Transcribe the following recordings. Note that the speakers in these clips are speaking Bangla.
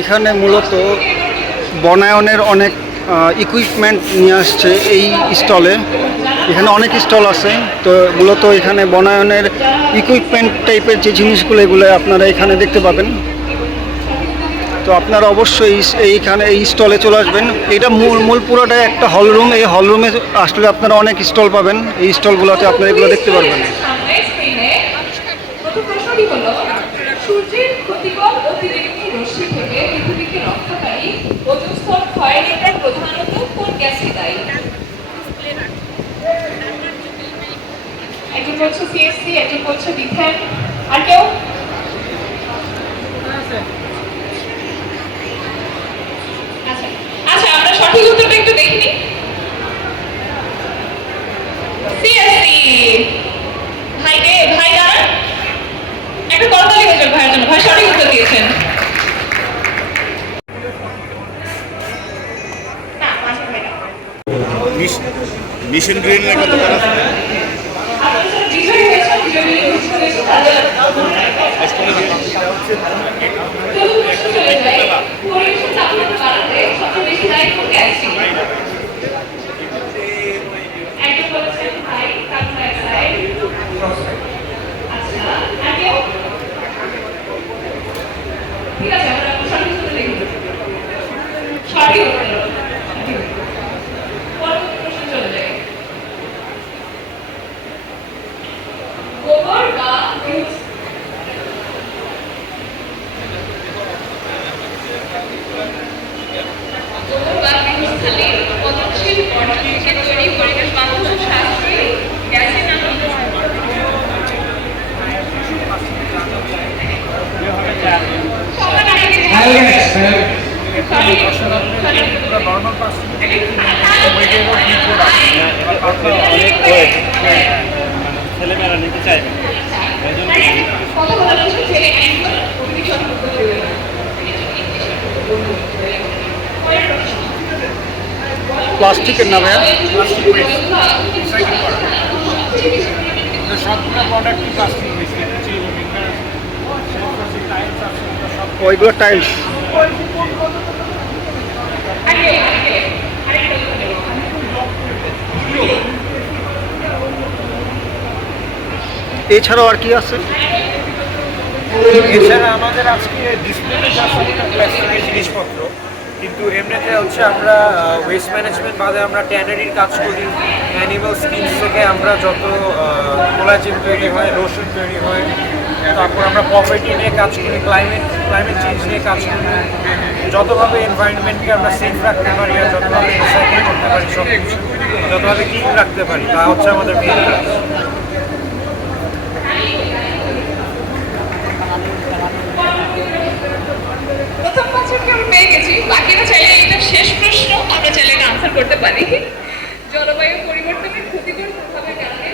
এখানে মূলত বনায়নের অনেক ইকুইপমেন্ট নিয়ে আসছে এই স্টলে। এখানে অনেক স্টল আছে, তো মূলত এখানে বনায়নের ইকুইপমেন্ট টাইপের যে জিনিসগুলো এগুলো আপনারা এখানে দেখতে পাবেন। তো আপনারা অবশ্যই এইখানে এই স্টলে চলে আসবেন। এটা মূল পুরোটাই একটা হল রুম। এই হল রুমে আসলে আপনারা অনেক স্টল পাবেন। এই স্টলগুলোতে আপনারা এগুলো দেখতে পারবেন। সূর্যের ক্ষতিকর অতিবেগুনি রশ্মি থেকে পৃথিবীকে রক্ষাকারী ওজোন স্তর ক্ষয়ের জন্য প্রধানত কোন গ্যাসই দায়ী? একজন বলছে সিএসসি, একজন বলছে মিথেন, আর কেউ? আচ্ছা, আমরা সঠিক উত্তরটা একটু দেখি। সিএসসি। ভাই দাঁড়ান, একটা করতালি হয়ে যাবে ভাইয়ের জন্য। ভাই সঠিক উত্তর দিয়েছেন। মিশন গ্রিন কত টাকা আছে? ঠিক আছে, আমরা সঠিক উত্তর লিখব। সঠিক উত্তর। পরবর্তী প্রশ্ন চলে যায়। গোবর বা গৃহস্থালির পচনশীল বর্জ্য থেকে তৈরি পরিবেশ বান্ধব সাশ্রয়ী গ্যাসের নাম ছেলেমেয়েরা নিতে চাইবে। প্লাস্টিকের নামে সবগুলো প্রোডাক্টই প্লাস্টিক বেশি। ওইগুলো টাইলস। এছাড়াও আর কি আছে? এছাড়া আমাদের আজকে ডিসপ্লেতে প্লাস্টিকের জিনিসপত্র, কিন্তু এমনিতে হচ্ছে আমরা ওয়েস্ট ম্যানেজমেন্ট বাদে আমরা ট্যানারির কাজ করি। অ্যানিমাল স্কিনস থেকে আমরা যত কোলাজেন তৈরি হয়, লোশন তৈরি হয়। তারপর আমরা প্রপার্টি নিয়ে কাজ করি, ক্লাইমেট চেঞ্জ নিয়ে কাজ করি। যতভাবে এনভায়রনমেন্টকে আমরা সেফ রাখতে পারি আর যতভাবে রিসাইকেল করতে পারি, সব কিছু যতভাবে ক্লিন রাখতে পারি, তা হচ্ছে আমাদের মেইন কাজ। প্রথম বছরকে আমরা পেয়ে গেছি, বাকিরা চাইলে এটা শেষ প্রশ্ন, আমরা চাইলে এটা আনসার করতে পারি। জলবায়ু পরিবর্তনের ক্ষতিকর প্রভাবের কারণে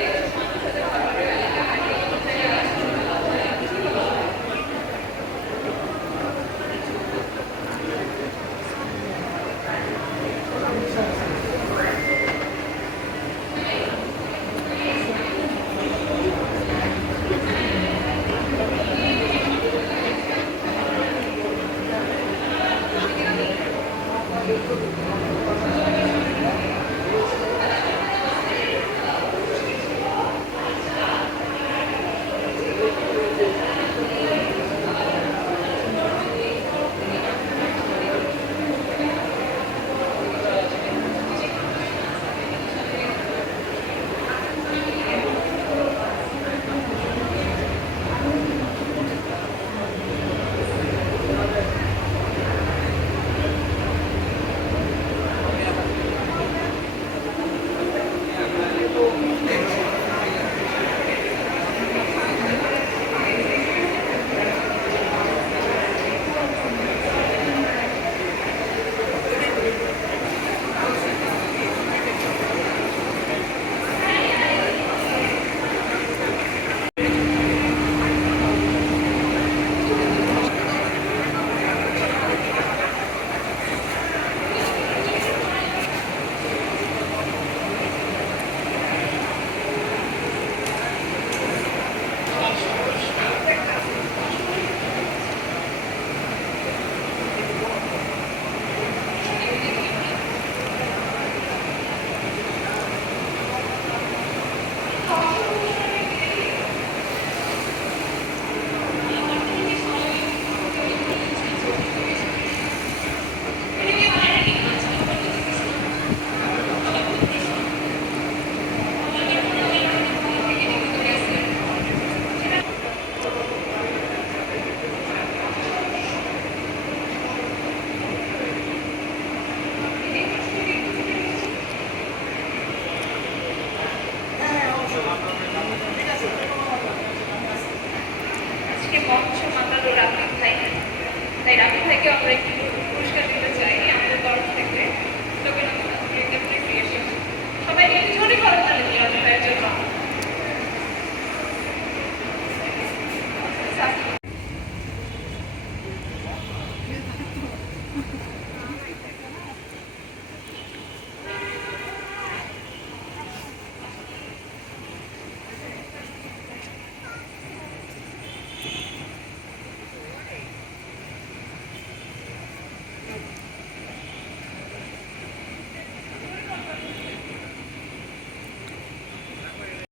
আজকে মঞ্চ মাতালো রাকিব ভাই, তাই রাকিব ভাইকে আমরা একটু